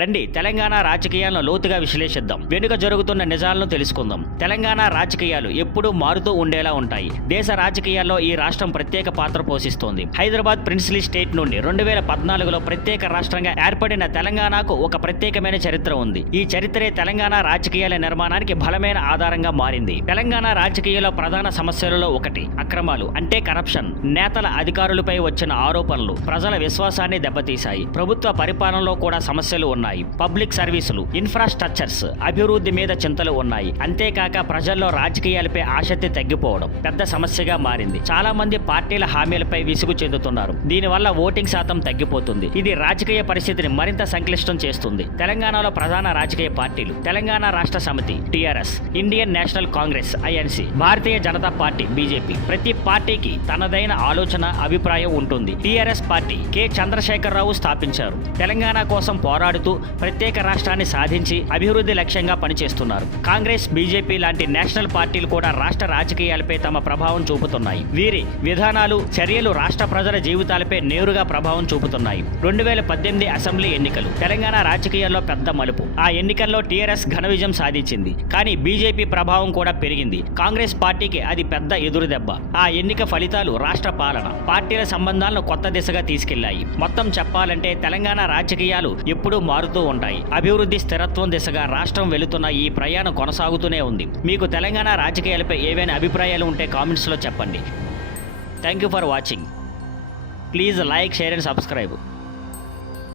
రండి తెలంగాణ రాజకీయాలను లోతుగా విశ్లేషిద్దాం. వెనుక జరుగుతున్న నిజాలను తెలుసుకుందాం. తెలంగాణ రాజకీయాలు ఎప్పుడూ మారుతూ ఉండేలా ఉంటాయి. దేశ రాజకీయాల్లో ఈ రాష్ట్రం ప్రత్యేక పాత్ర పోషిస్తోంది. హైదరాబాద్ ప్రిన్స్లీ స్టేట్ నుండి 2014లో ప్రత్యేక రాష్ట్రంగా ఏర్పడిన తెలంగాణకు ఒక ప్రత్యేకమైన చరిత్ర ఉంది. ఈ చరిత్రే తెలంగాణ రాజకీయాల నిర్మాణానికి బలమైన ఆధారంగా మారింది. తెలంగాణ రాజకీయాల్లో ప్రధాన సమస్యలలో ఒకటి అక్రమాలు, అంటే కరప్షన్. నేతల అధికారులపై వచ్చిన ఆరోపణలు ప్రజల విశ్వాసాన్ని దెబ్బతీశాయి. ప్రభుత్వ పరిపాలనలో కూడా సమస్యలు ఉన్నాయి. పబ్లిక్ సర్వీసులు, ఇన్ఫ్రాస్ట్రక్చర్స్ అభివృద్ధి మీద చింతలు ఉన్నాయి. అంతేకాక ప్రజల్లో రాజకీయాలపై ఆసక్తి తగ్గిపోవడం పెద్ద సమస్యగా మారింది. చాలా మంది పార్టీల హామీలపై విసుగు చెందుతున్నారు. దీనివల్ల ఓటింగ్ శాతం తగ్గిపోతుంది. ఇది రాజకీయ పరిస్థితిని మరింత సంక్లిష్టం చేస్తుంది. తెలంగాణలో ప్రధాన రాజకీయ పార్టీలు: Telangana Rashtra Samithi TRS, Indian National Congress INC, Bharatiya Janata Party BJP. ప్రతి పార్టీకి తనదైన ఆలోచన, అభిప్రాయం ఉంటుంది. టిఆర్ఎస్ పార్టీ కె చంద్రశేఖరరావు స్థాపించారు. తెలంగాణ కోసం పోరాడుతూ ప్రత్యేక రాష్ట్రాన్ని సాధించి అభివృద్ధి లక్ష్యంగా పనిచేస్తున్నారు. కాంగ్రెస్, బీజేపీ లాంటి నేషనల్ పార్టీలు కూడా రాష్ట్ర రాజకీయాలపై తమ ప్రభావం చూపుతున్నాయి. వీరి విధానాలు, చర్యలు రాష్ట్ర ప్రజల జీవితాలపై నేరుగా ప్రభావం చూపుతున్నాయి. 2018 అసెంబ్లీ ఎన్నికలు తెలంగాణ రాజకీయాల్లో పెద్ద మలుపు. ఆ ఎన్నికల్లో టీఆర్ఎస్ ఘన విజయం సాధించింది. కానీ బీజేపీ ప్రభావం కూడా పెరిగింది. కాంగ్రెస్ పార్టీకి అది పెద్ద ఎదురుదెబ్బ. ఆ ఎన్నిక ఫలితాలు రాష్ట్ర పాలన, పార్టీల సంబంధాలను కొత్త దిశగా తీసుకెళ్లాయి. మొత్తం చెప్పాలంటే తెలంగాణ రాజకీయాలు ఎప్పుడూ మారుతూ ఉంటాయి. అభివృద్ధి, స్థిరత్వం దిశగా రాష్ట్రం వెళుతున్న ఈ ప్రయాణం కొనసాగుతూనే ఉంది. మీకు తెలంగాణ రాజకీయాలపై ఏవైనా అభిప్రాయాలు ఉంటే కామెంట్స్లో చెప్పండి. Thank you for watching. Please like, share and subscribe.